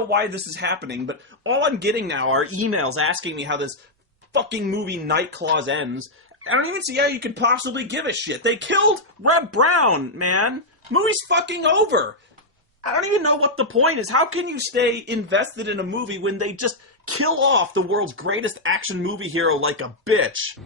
know why this is happening, but all I'm getting now are emails asking me how this fucking movie Night Claws ends. I don't even see how you could possibly give a shit. They killed Reb Brown, man. Movie's fucking over. I don't even know what the point is. How can you stay invested in a movie when they just kill off the world's greatest action movie hero like a bitch?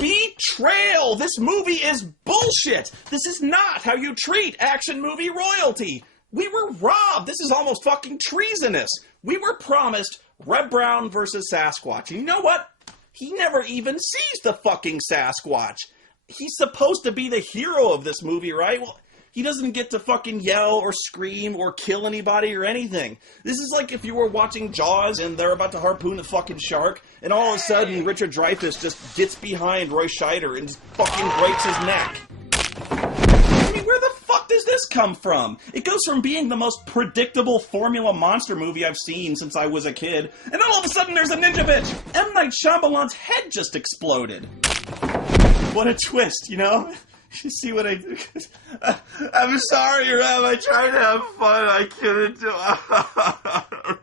Betrayal! This movie is bullshit! This is not how you treat action movie royalty! We were robbed! This is almost fucking treasonous! We were promised Reb Brown versus Sasquatch. And you know what? He never even sees the fucking Sasquatch. He's supposed to be the hero of this movie, right? Well, he doesn't get to fucking yell or scream or kill anybody or anything. This is like if you were watching Jaws and they're about to harpoon a fucking shark, and all of a sudden Richard Dreyfuss just gets behind Roy Scheider and just fucking breaks his neck. I mean, where the fuck does this come from? It goes from being the most predictable formula monster movie I've seen since I was a kid, and then all of a sudden there's a ninja bitch! M. Night Shyamalan's head just exploded. What a twist, you know? You see what I do? I'm sorry, Reb. I tried to have fun. I couldn't do it.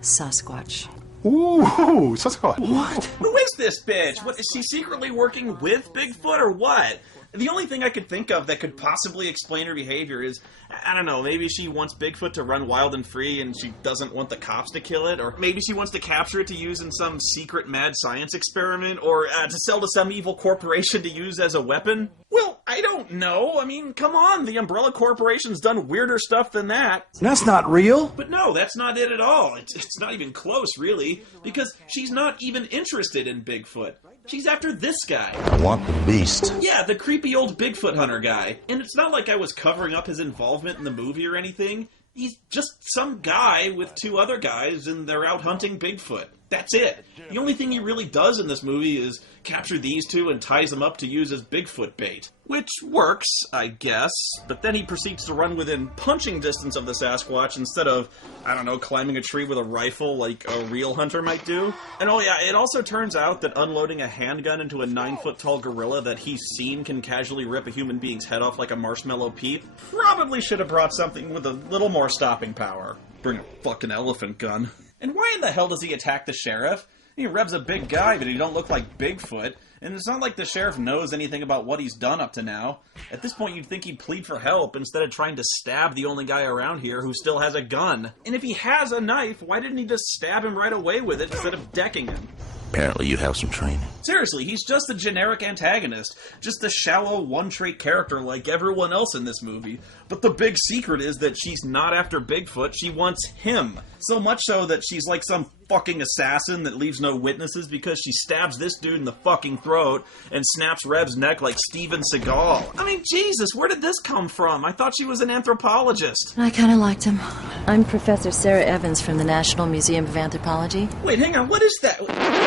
Sasquatch. Ooh, Sasquatch. What? Who is this bitch? What, is she secretly working with Bigfoot or what? The only thing I could think of that could possibly explain her behavior is, I don't know, maybe she wants Bigfoot to run wild and free and she doesn't want the cops to kill it, or maybe she wants to capture it to use in some secret mad science experiment, or to sell to some evil corporation to use as a weapon. Well, I don't know. I mean, come on, the Umbrella Corporation's done weirder stuff than that. That's not real. But no, that's not it at all. It's not even close, really, because she's not even interested in Bigfoot. She's after this guy. I want the beast. Yeah, the creepy old Bigfoot hunter guy. And it's not like I was covering up his involvement in the movie or anything. He's just some guy with two other guys, and they're out hunting Bigfoot. That's it. The only thing he really does in this movie is capture these two and ties them up to use as Bigfoot bait. Which works, I guess, but then he proceeds to run within punching distance of the Sasquatch instead of, I don't know, climbing a tree with a rifle like a real hunter might do. And oh yeah, it also turns out that unloading a handgun into a 9-foot-tall gorilla that he's seen can casually rip a human being's head off like a marshmallow peep probably should have brought something with a little more stopping power. Bring a fucking elephant gun. And why in the hell does he attack the sheriff? Reb's a big guy, but he don't look like Bigfoot. And it's not like the sheriff knows anything about what he's done up to now. At this point, you'd think he'd plead for help instead of trying to stab the only guy around here who still has a gun. And if he has a knife, why didn't he just stab him right away with it instead of decking him? Apparently you have some training. Seriously, he's just a generic antagonist. Just a shallow, one-trait character like everyone else in this movie. But the big secret is that she's not after Bigfoot, she wants him. So much so that she's like some fucking assassin that leaves no witnesses because she stabs this dude in the fucking throat and snaps Reb's neck like Stevena Sigala. I mean, Jesus, where did this come from? I thought she was an anthropologist. I kind of liked him. I'm Professor Sarah Evans from the National Museum of Anthropology. Wait, hang on, what is that?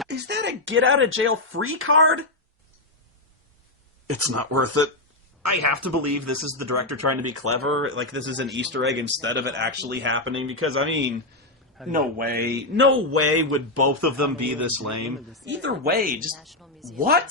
Is that a get-out-of-jail-free card? It's not worth it. I have to believe this is the director trying to be clever, like this is an Easter egg instead of it actually happening, because, I mean, no way would both of them be this lame. Either way, just, what?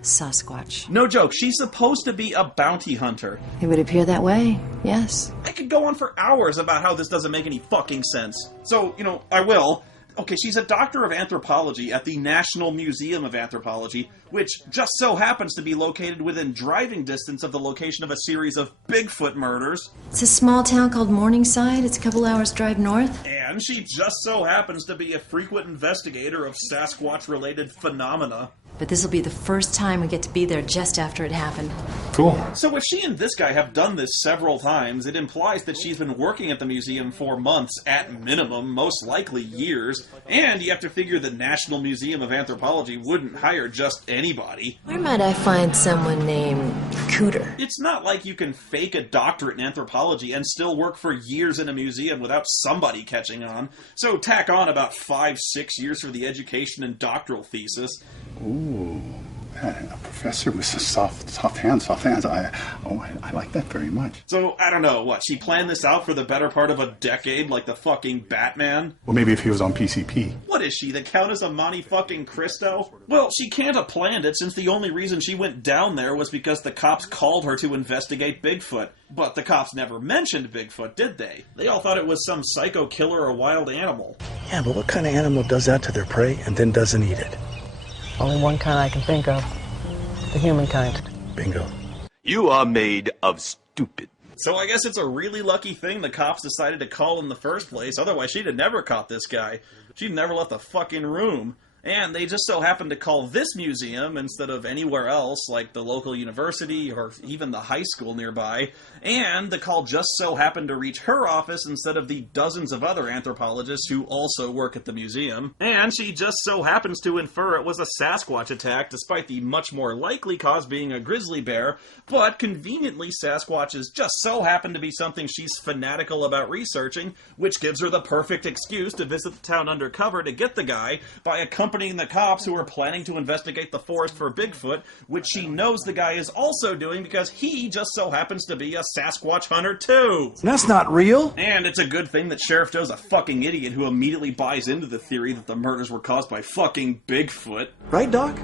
Sasquatch. No joke, she's supposed to be a bounty hunter. It would appear that way, yes. I could go on for hours about how this doesn't make any fucking sense. So, I will. Okay, she's a doctor of anthropology at the National Museum of Anthropology, which just so happens to be located within driving distance of the location of a series of Bigfoot murders. It's a small town called Morningside. It's a couple hours drive north. And she just so happens to be a frequent investigator of Sasquatch-related phenomena. But this will be the first time we get to be there just after it happened. Cool. So if she and this guy have done this several times, it implies that she's been working at the museum for months, at minimum, most likely years, and you have to figure the National Museum of Anthropology wouldn't hire just anybody. Where might I find someone named Cooter? It's not like you can fake a doctorate in anthropology and still work for years in a museum without somebody catching on. So tack on about 5-6 years for the education and doctoral thesis. Ooh. A professor with soft hands. I like that very much. So, I don't know, what, she planned this out for the better part of a decade like the fucking Batman? Well, maybe if he was on PCP. What is she, the Countess of Monte fucking Cristo? Well, she can't have planned it since the only reason she went down there was because the cops called her to investigate Bigfoot. But the cops never mentioned Bigfoot, did they? They all thought it was some psycho killer or wild animal. Yeah, but what kind of animal does that to their prey and then doesn't eat it? Only one kind I can think of. The human kind. Bingo. You are made of stupid. So I guess it's a really lucky thing the cops decided to call in the first place, otherwise she'd have never caught this guy. She'd never left the fucking room. And they just so happened to call this museum instead of anywhere else, like the local university or even the high school nearby. And the call just so happened to reach her office instead of the dozens of other anthropologists who also work at the museum. And she just so happens to infer it was a Sasquatch attack, despite the much more likely cause being a grizzly bear. But conveniently, Sasquatches just so happen to be something she's fanatical about researching, which gives her the perfect excuse to visit the town undercover to get the guy by accompanying the cops who are planning to investigate the forest for Bigfoot, which she knows the guy is also doing because he just so happens to be a Sasquatch hunter too. That's not real. And it's a good thing that Sheriff Joe's a fucking idiot who immediately buys into the theory that the murders were caused by fucking Bigfoot. Right, Doc?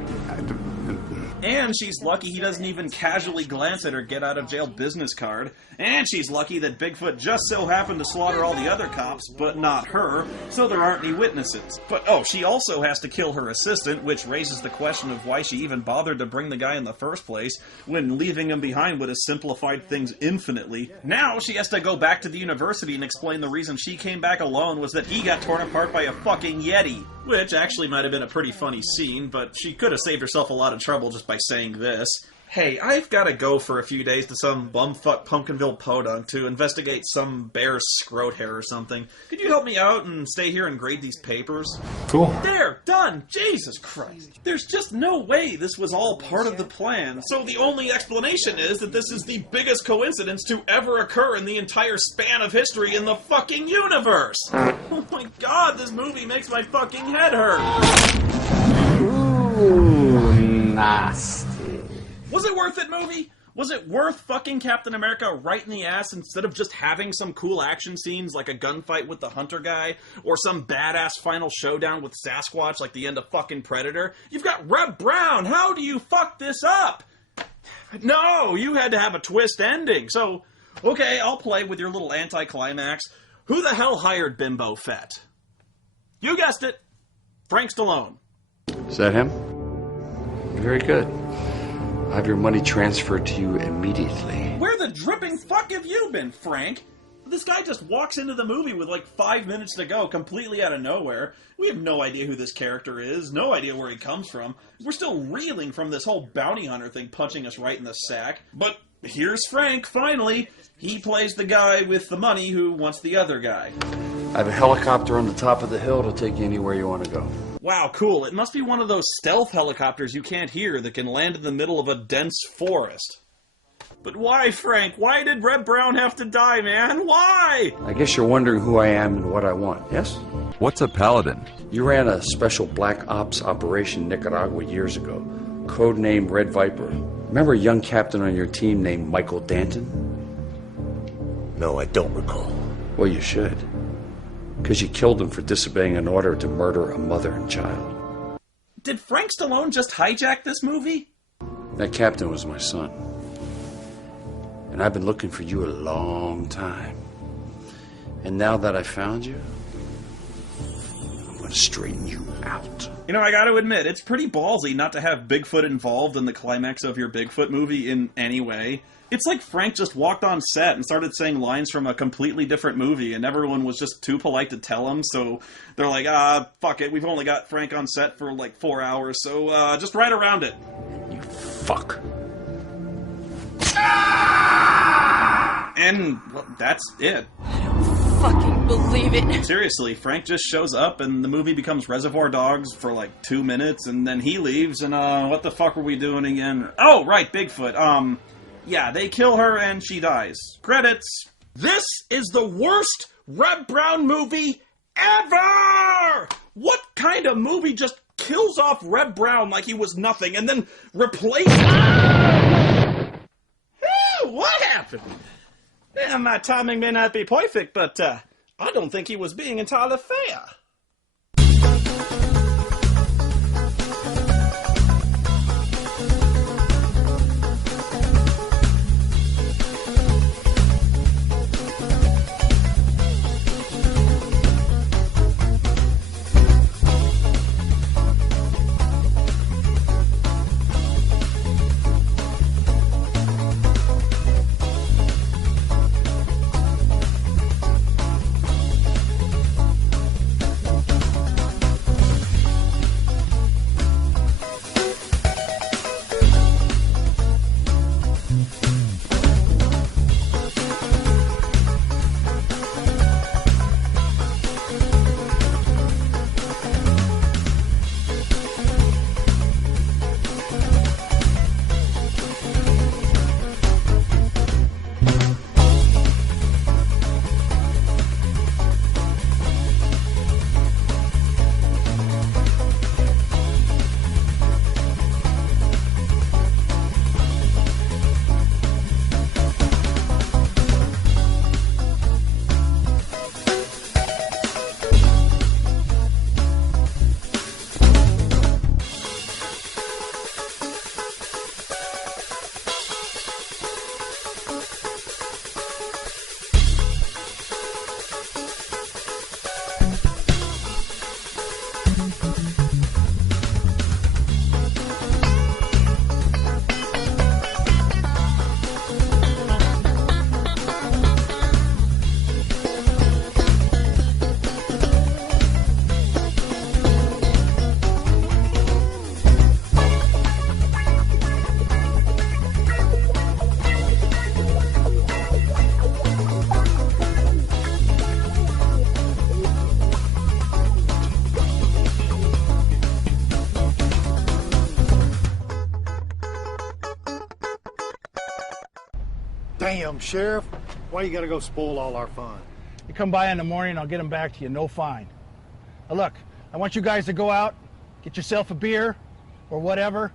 And she's lucky he doesn't even casually glance at her get out of jail business card. And she's lucky that Bigfoot just so happened to slaughter all the other cops, but not her, so there aren't any witnesses. But oh, she also has to kill her assistant, which raises the question of why she even bothered to bring the guy in the first place, when leaving him behind would have simplified things infinitely. Now she has to go back to the university and explain the reason she came back alone was that he got torn apart by a fucking Yeti. Which actually might have been a pretty funny scene, but she could have saved herself a lot of trouble just by saying this. Hey, I've got to go for a few days to some bumfuck Pumpkinville podunk to investigate some bear's scrot hair or something. Could you help me out and stay here and grade these papers? Cool. There! Done! Jesus Christ! There's just no way this was all part of the plan, so the only explanation is that this is the biggest coincidence to ever occur in the entire span of history in the fucking universe! Oh my god, this movie makes my fucking head hurt! Ooh, nasty. Was it worth it, movie? Was it worth fucking Captain America right in the ass instead of just having some cool action scenes like a gunfight with the hunter guy or some badass final showdown with Sasquatch like the end of fucking Predator? You've got Reb Brown! How do you fuck this up? No, you had to have a twist ending. So, okay, I'll play with your little anticlimax. Who the hell hired Bimbo Fett? You guessed it. Frank Stallone. Is that him? Very good. I have your money transferred to you immediately. Where the dripping fuck have you been, Frank? This guy just walks into the movie with like 5 minutes to go, completely out of nowhere. We have no idea who this character is, no idea where he comes from. We're still reeling from this whole bounty hunter thing punching us right in the sack. But here's Frank, finally. He plays the guy with the money who wants the other guy. I have a helicopter on the top of the hill to take you anywhere you want to go. Wow, cool. It must be one of those stealth helicopters you can't hear that can land in the middle of a dense forest. But why, Frank? Why did Reb Brown have to die, man? Why? I guess you're wondering who I am and what I want, yes? What's a paladin? You ran a special black ops operation in Nicaragua years ago. Codename Red Viper. Remember a young captain on your team named Michael Danton? No, I don't recall. Well, you should. Because you killed him for disobeying an order to murder a mother and child. Did Frank Stallone just hijack this movie? That captain was my son. And I've been looking for you a long time. And now that I found you, I'm going to straighten you out. You know, I gotta admit, it's pretty ballsy not to have Bigfoot involved in the climax of your Bigfoot movie in any way. It's like Frank just walked on set and started saying lines from a completely different movie, and everyone was just too polite to tell him, so they're like, fuck it, we've only got Frank on set for like 4 hours, so just write around it. You fuck. And well, that's it. Fucking believe it. Seriously, Frank just shows up and the movie becomes Reservoir Dogs for like 2 minutes, and then he leaves, and what the fuck were we doing again? Oh, right, Bigfoot. Yeah, they kill her and she dies. Credits. This is the worst Reb Brown movie ever! What kind of movie just kills off Reb Brown like he was nothing, and then replaces... What happened? Yeah, my timing may not be perfect, but I don't think he was being entirely fair. Damn, Sheriff. Why you gotta go spoil all our fun? You come by in the morning, I'll get them back to you, no fine. Now look, I want you guys to go out, get yourself a beer or whatever,